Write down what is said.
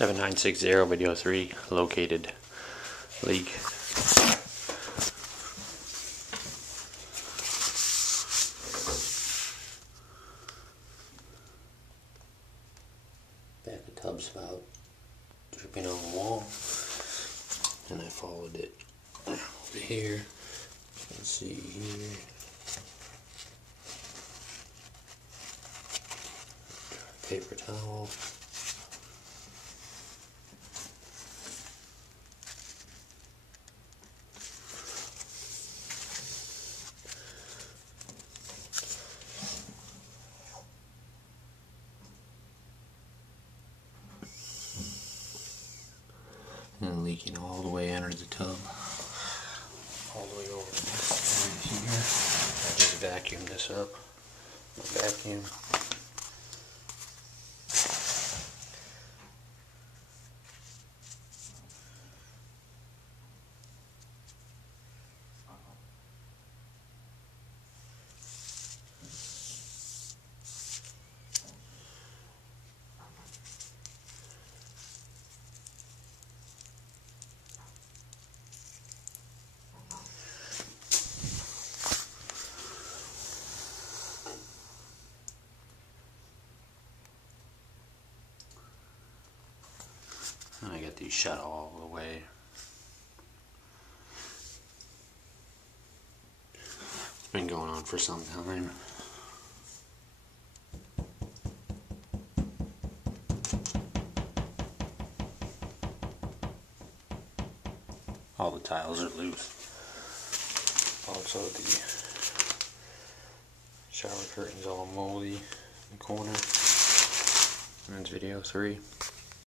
7960 video 3 located leak. Back of tub spout dripping on the wall, and I followed it over here. Let's see here. Paper towel. And leaking all the way under the tub, all the way over this area here. I just vacuumed this up. Vacuum. And I got these shut all the way. It's been going on for some time. All the tiles are loose. Also the shower curtain's all moldy in the corner. And that's video 3.